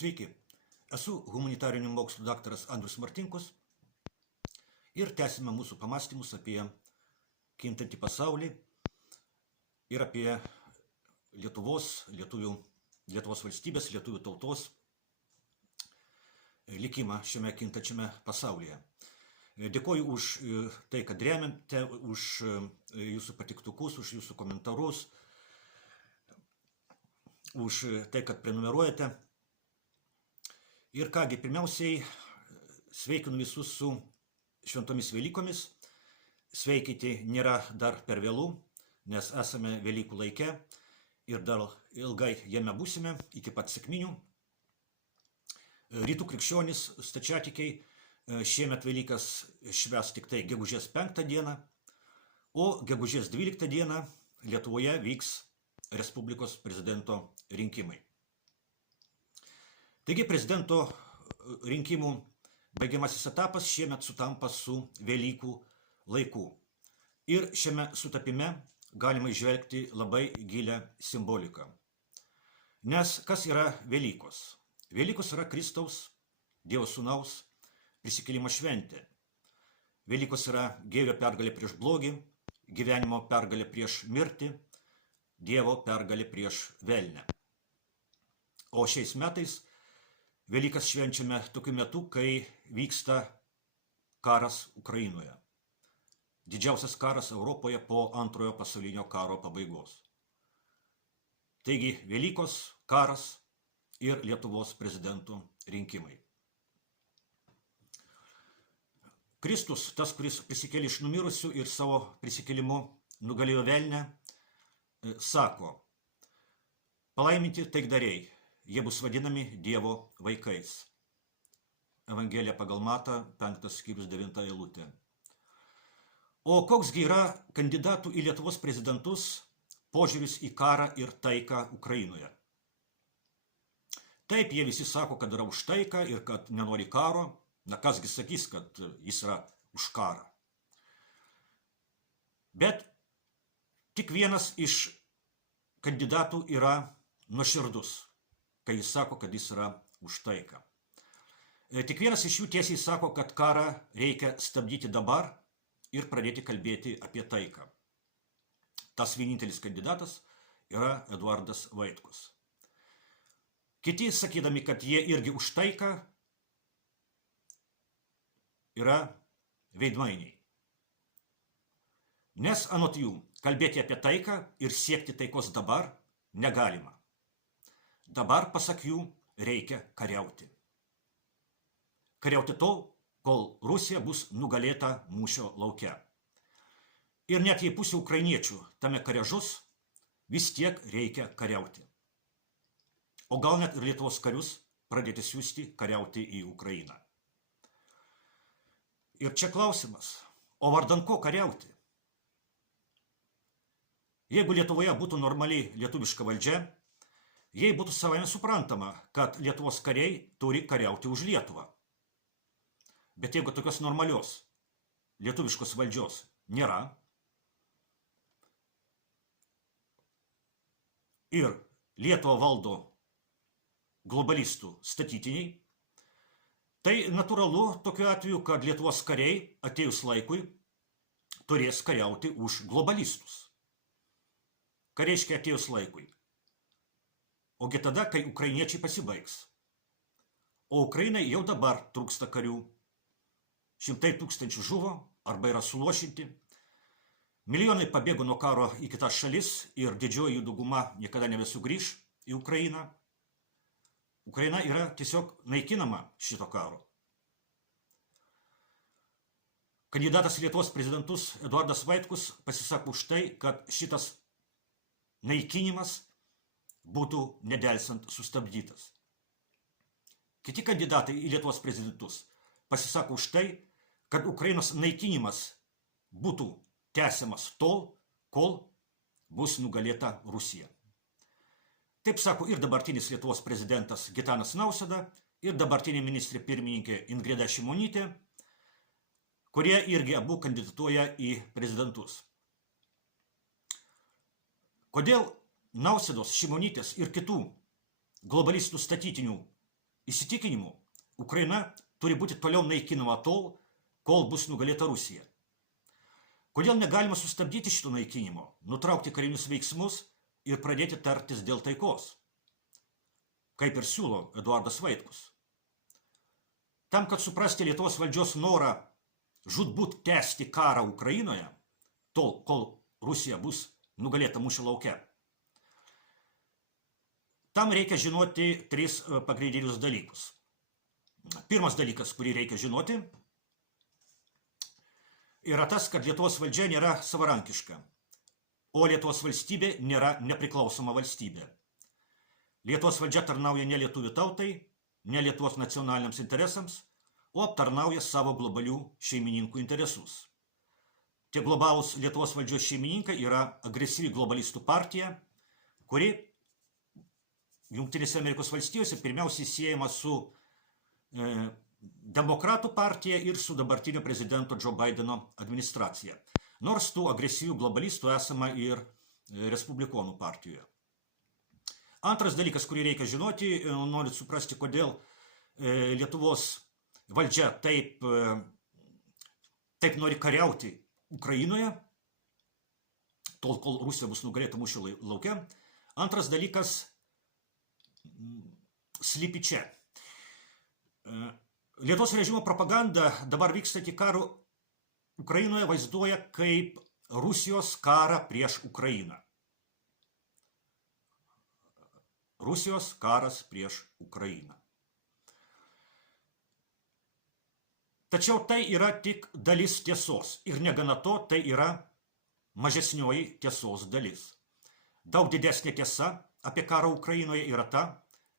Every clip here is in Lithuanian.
Sveiki, esu humanitarinių mokslų daktaras Andrius Martinkus ir tęsime mūsų pamąstymus apie kintantį pasaulį ir apie Lietuvos valstybės, lietuvių tautos likimą šiame kintančiame pasaulyje. Dėkoju už tai, kad remiate, už jūsų patiktukus, už jūsų komentarus, už tai, kad prenumeruojate. Ir kągi, pirmiausiai sveikinu visus su šventomis Velykomis. Sveikinti nėra dar per vėlų, nes esame Velykų laike ir dar ilgai jame būsime, iki pat sekminių. Rytų krikščionys stačiatikiai šiemet Velykas švęs tik tai gegužės 5 dieną, o gegužės 12 dieną Lietuvoje vyks Respublikos prezidento rinkimai. Taigi prezidento rinkimų baigiamasis etapas šiemet sutampa su Velykų laiku. Ir šiame sutapime galima įžvelgti labai gilią simboliką. Nes kas yra Velykos? Velykos yra Kristaus, Dievo Sūnaus prisikėlimo šventė. Velykos yra gėrio pergalė prieš blogį, gyvenimo pergalė prieš mirtį, Dievo pergalė prieš velnę. O šiais metais Velykas švenčiame tokiu metu, kai vyksta karas Ukrainoje. Didžiausias karas Europoje po Antrojo pasaulinio karo pabaigos. Taigi Velykos, karas ir Lietuvos prezidento rinkimai. Kristus, tas, kuris prisikėlė iš numirusių ir savo prisikėlimu nugalėjo velnę, sako: palaiminti taikdariai, jie bus vadinami Dievo vaikais. Evangelija pagal Matą, 5 skyrius 9 eilutė. O koksgi yra kandidatų į Lietuvos prezidentus požiūris į karą ir taiką Ukrainoje? Taip, jie visi sako, kad yra už taiką ir kad nenori karo. Na, kasgi sakys, kad jis yra už karą. Bet tik vienas iš kandidatų yra nuoširdus, kai jis sako, kad jis yra už taiką. Tik vienas iš jų tiesiai sako, kad karą reikia stabdyti dabar ir pradėti kalbėti apie taiką. Tas vienintelis kandidatas yra Eduardas Vaitkus. Kiti, sakydami, kad jie irgi už taiką, yra veidmainiai. Nes anot jų kalbėti apie taiką ir siekti taikos dabar negalima. Dabar, pasak jų, reikia kariauti. Kariauti tol, kol Rusija bus nugalėta mūšio lauke. Ir net jei pusė ukrainiečių tame kare žus, vis tiek reikia kariauti. O gal net ir Lietuvos karius pradėti siųsti kariauti į Ukrainą. Ir čia klausimas, o vardan ko kariauti? Jeigu Lietuvoje būtų normaliai lietuviška valdžia, jei būtų savaime suprantama, kad Lietuvos kariai turi kariauti už Lietuvą. Bet jeigu tokios normalios lietuviškos valdžios nėra ir Lietuvą valdo globalistų statytiniai, tai natūralu tokiu atveju, kad Lietuvos kariai atėjus laikui turės kariauti už globalistus. Ką reiškia atėjus laikui? Ogi tada, kai ukrainiečiai pasibaigs. O Ukrainai jau dabar trūksta karių. 100 000 žuvo arba yra suluošinti. Milijonai pabėgo nuo karo į kitas šalis ir didžioji jų dauguma niekada nebesugrįš į Ukrainą. Ukraina yra tiesiog naikinama šito karo. Kandidatas į Lietuvos prezidentus Eduardas Vaitkus pasisako už tai, kad šitas naikinimas būtų nedelsiant sustabdytas. Kiti kandidatai į Lietuvos prezidentus pasisako už tai, kad Ukrainos naikinimas būtų tęsiamas tol, kol bus nugalėta Rusija. Taip sako ir dabartinis Lietuvos prezidentas Gitanas Nausėda, ir dabartinė ministrė pirmininkė Ingrida Šimonytė, kurie irgi abu kandidatuoja į prezidentus. Kodėl Nausėdos, Šimonytės ir kitų globalistų statytinių įsitikinimu Ukraina turi būti toliau naikinama tol, kol bus nugalėta Rusija. Kodėl negalima sustabdyti šito naikinimo, nutraukti karinius veiksmus ir pradėti tartis dėl taikos, kaip ir siūlo Eduardas Vaitkus? Tam, kad suprasti Lietuvos valdžios norą žūtbūt tęsti karą Ukrainoje, tol, kol Rusija bus nugalėta mūšio lauke, tam reikia žinoti 3 pagrindinius dalykus. Pirmas dalykas, kurį reikia žinoti, yra tas, kad Lietuvos valdžia nėra savarankiška, o Lietuvos valstybė nėra nepriklausoma valstybė. Lietuvos valdžia tarnauja ne lietuvių tautai, ne Lietuvos nacionaliniams interesams, o aptarnauja savo globalių šeimininkų interesus. Tie globalūs Lietuvos valdžios šeimininkai yra agresyvi globalistų partija, kuri Jungtinėse Amerikos valstijose pirmiausiai siejama su Demokratų partija ir su dabartinio prezidento Joe Bideno administracija. Nors tų agresyvių globalistų esama ir Respublikonų partijoje. Antras dalykas, kurį reikia žinoti, norint suprasti, kodėl Lietuvos valdžia taip nori kariauti Ukrainoje, tol, kol Rusija bus nugalėta mūšio lauke. Antras dalykas slypi čia. Lietuvos režimo propaganda dabar vykstantį karą Ukrainoje vaizduoja kaip Rusijos karą prieš Ukrainą. Rusijos karas prieš Ukrainą. Tačiau tai yra tik dalis tiesos ir negana to, tai yra mažesnioji tiesos dalis. Daug didesnė tiesa apie karą Ukrainoje yra ta,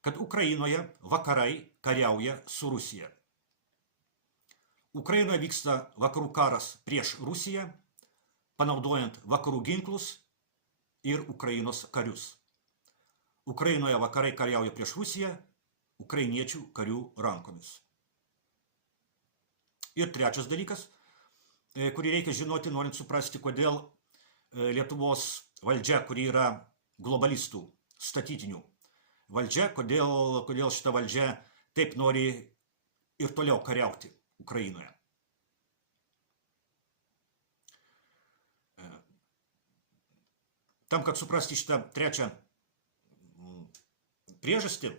kad Ukrainoje vakarai kariauja su Rusija. Ukrainoje vyksta vakarų karas prieš Rusiją, panaudojant vakarų ginklus ir Ukrainos karius. Ukrainoje vakarai kariauja prieš Rusiją, ukrainiečių karių rankomis. Ir trečias dalykas, kurį reikia žinoti, norint suprasti, kodėl Lietuvos valdžia, kuri yra globalistų statytinių valdžia, kodėl šita valdžia taip nori ir toliau kariauti Ukrainoje. Tam, kad suprasti šitą trečią priežastį,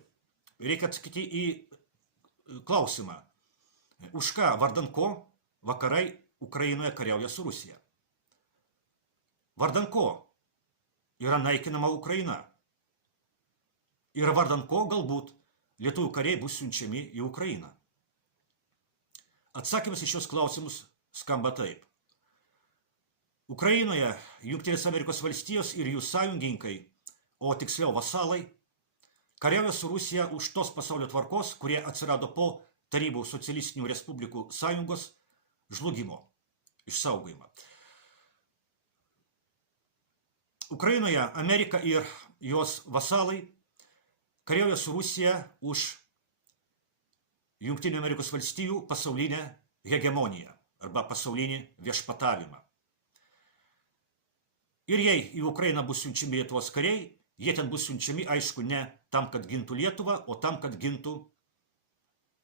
reikia atsakyti į klausimą, už ką, vardan ko vakarai Ukrainoje kariauja su Rusija. Vardan ko yra naikinama Ukraina. Ir vardan ko galbūt lietuvių kariai bus siunčiami į Ukrainą. Atsakymas į šios klausimus skamba taip. Ukrainoje Jungtinės Amerikos valstijos ir jų sąjungininkai, o tiksliau vasalai, kariauja su Rusija už tos pasaulio tvarkos, kurie atsirado po Tarybų socialistinių respublikų sąjungos žlugimo, išsaugojimą. Ukrainoje Amerika ir jos vasalai kariauja su Rusija už Jungtinių Amerikos valstijų pasaulinę hegemoniją arba pasaulinį viešpatavimą. Ir jei į Ukrainą bus siunčiami Lietuvos kariai, jie ten bus siunčiami, aišku, ne tam, kad gintų Lietuvą, o tam, kad gintų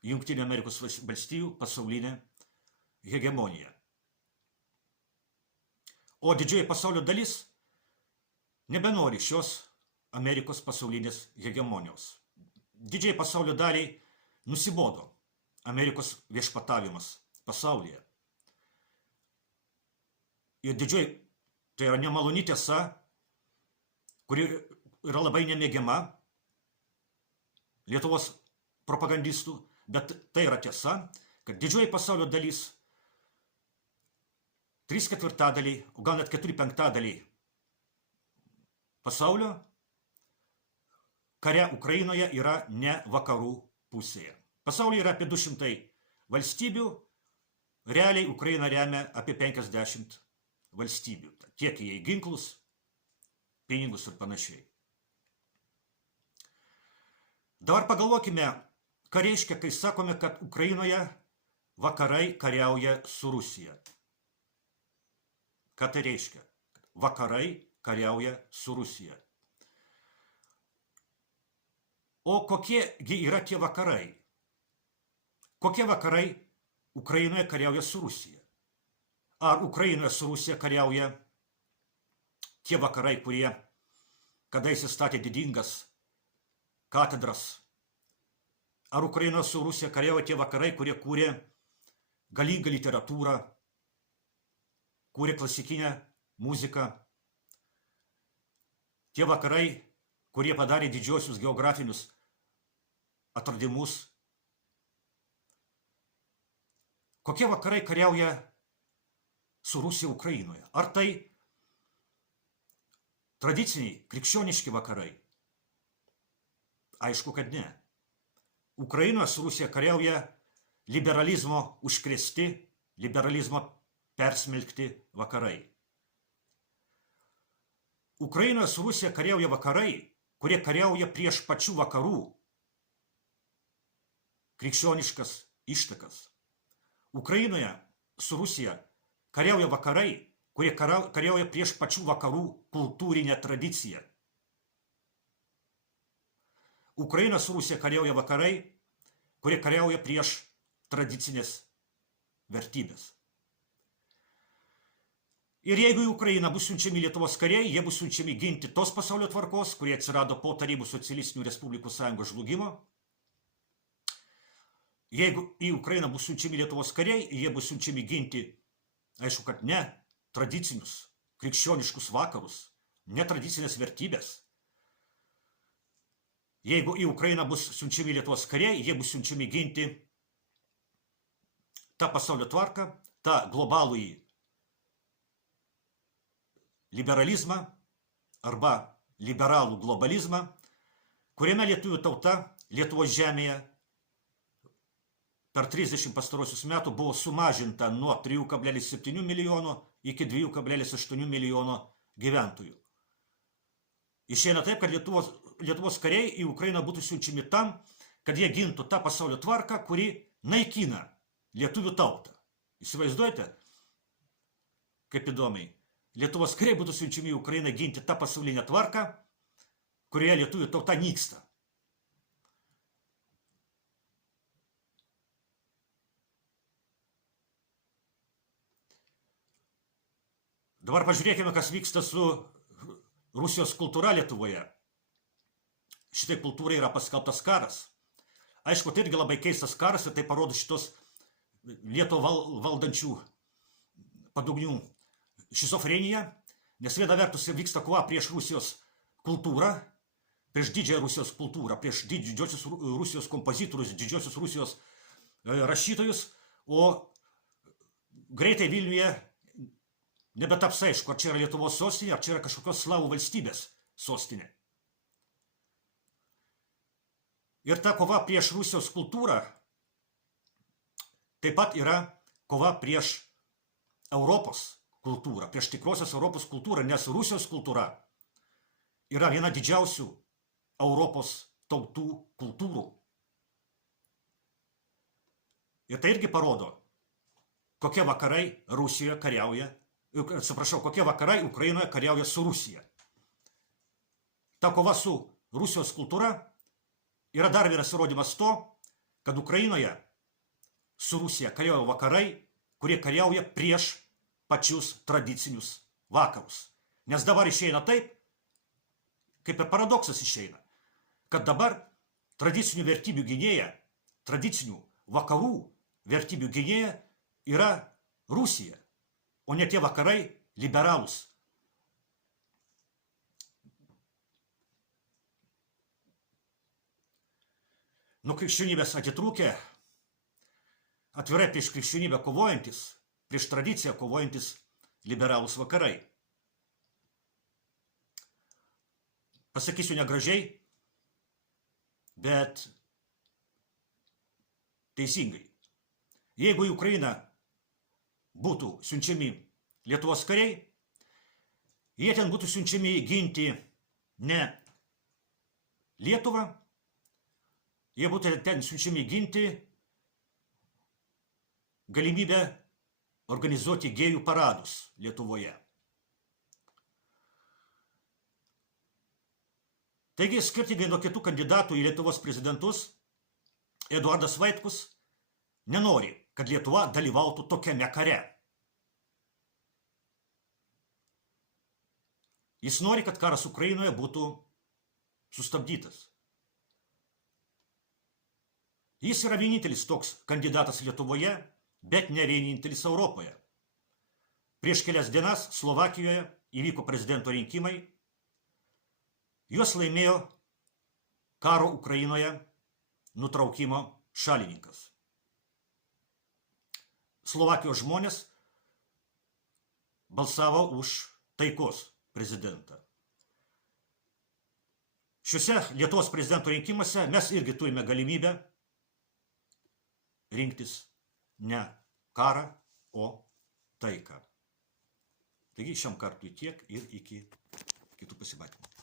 Jungtinių Amerikos valstijų pasaulinę hegemoniją. O didžioji pasaulio dalis nebenori šios Amerikos pasaulinės hegemonijos. Didžiai pasaulio daliai nusibodo Amerikos viešpatavimas pasaulyje. Ir didžioji, tai yra nemaloni tiesa, kuri yra labai nemėgiama Lietuvos propagandistų, bet tai yra tiesa, kad didžioji pasaulio dalis, 3/4, o gal net 4/5 pasaulio kare Ukrainoje yra ne vakarų pusėje. Pasaulyje yra apie 200 valstybių, realiai Ukraina remia apie 50 valstybių. Tiek jai ginklus, pinigus ir panašiai. Dabar pagalvokime, ką reiškia, kai sakome, kad Ukrainoje vakarai kariauja su Rusija. Ką tai reiškia? Vakarai kariauja su Rusija. O kokiegi yra tie vakarai? Kokie vakarai Ukrainoje kariauja su Rusija? Ar Ukrainoje su Rusija kariauja tie vakarai, kurie kadaise statė didingas katedras? Ar Ukrainoje su Rusija kariauja tie vakarai, kurie kūrė galingą literatūrą, kūrė klasikinę muziką? Tie vakarai, kurie padarė didžiosius geografinius atradimus? Kokie vakarai kariauja su Rusija Ukrainoje? Ar tai tradiciniai krikščioniški vakarai? Aišku, kad ne. Ukrainoje su Rusija kariauja liberalizmo užkrėsti, liberalizmo persmelkti vakarai. Ukrainoje su Rusija kariauja vakarai, kurie kariauja prieš pačių vakarų krikščioniškas ištakas. Ukrainoje su Rusija kariauja vakarai, kurie kariauja prieš pačių vakarų kultūrinę tradiciją. Ukrainoje su Rusija kariauja vakarai, kurie kariauja prieš tradicinės vertybės. Ir jeigu į Ukrainą bus siunčiami Lietuvos kariai, jie bus siunčiami ginti tos pasaulio tvarkos, kurie atsirado po Tarybų socialistinių respublikų sąjungos žlugimo. Jeigu į Ukrainą bus siunčiami Lietuvos kariai, jie bus siunčiami ginti, aišku, kad ne tradicinius, krikščioniškus vakarus, netradicinės vertybės. Jeigu į Ukrainą bus siunčiami Lietuvos kariai, jie bus siunčiami ginti tą pasaulio tvarką, tą globalųjį liberalizmą arba liberalų globalizmą, kuriame lietuvių tauta Lietuvos žemėje per 30 pastarosius metų buvo sumažinta nuo 3,7 milijono iki 2,8 milijono gyventojų. Išeina taip, kad Lietuvos kariai į Ukrainą būtų siunčiami tam, kad jie gintų tą pasaulio tvarką, kuri naikina lietuvių tautą. Įsivaizduojate, kaip įdomiai. Lietuvos kariai būtų siunčiami į Ukrainą ginti tą pasaulinę tvarką, kurioje lietuvių tauta nyksta. Dabar pažiūrėkime, kas vyksta su Rusijos kultūra Lietuvoje. Šitai kultūrai yra paskelbtas karas. Aišku, tai irgi labai keistas karas ir tai parodo šitos Lietuvą valdančių padugnių šizofrenija, nes viena vertus vyksta kova prieš Rusijos kultūrą, prieš didžiąją Rusijos kultūrą, prieš didžiosios Rusijos kompozitorius, didžiosios Rusijos rašytojus, o greitai Vilniuje nebetaps aišku, ar čia yra Lietuvos sostinė, ar čia yra kažkokios slavų valstybės sostinė. Ir ta kova prieš Rusijos kultūrą taip pat yra kova prieš Europos kultūrą, prieš tikrosios Europos kultūrą, nes Rusijos kultūra yra viena didžiausių Europos tautų kultūrų. Ir tai irgi parodo, kokie vakarai Rusijoje kariauja, kokie vakarai Ukrainoje kariauja su Rusija. Ta kova su Rusijos kultūra yra dar vienas įrodymas to, kad Ukrainoje su Rusija kariauja vakarai, kurie kariauja prieš pačius tradicinius vakarus. Nes dabar išeina taip, kaip ir paradoksas išeina, kad dabar tradicinių vertybių gynėja, tradicinių vakarų vertybių gynėja yra Rusija, o ne tie vakarai liberalūs. Nuo krikščionybės atitrūkę, atvirai prieš krikščionybę kovojantis, prieš tradiciją kovojantis liberalūs vakarai. Pasakysiu negražiai, bet teisingai. Jeigu į Ukrainą būtų siunčiami Lietuvos kariai, jie ten būtų siunčiami ginti ne Lietuvą, jie būtų ten siunčiami ginti galimybę organizuoti gėjų paradus Lietuvoje. Taigi, skirtingai nuo kitų kandidatų į Lietuvos prezidentus, Eduardas Vaitkus nenori, kad Lietuva dalyvautų tokiame kare. Jis nori, kad karas Ukrainoje būtų sustabdytas. Jis yra vienintelis toks kandidatas Lietuvoje, bet ne vienintelis Europoje. Prieš kelias dienas Slovakijoje įvyko prezidento rinkimai. Juos laimėjo karo Ukrainoje nutraukimo šalininkas. Slovakijos žmonės balsavo už taikos prezidentą. Šiuose Lietuvos prezidento rinkimuose mes irgi turime galimybę rinktis ne karą, o taiką. Taigi šiam kartui tiek ir iki kitų pasimatymų.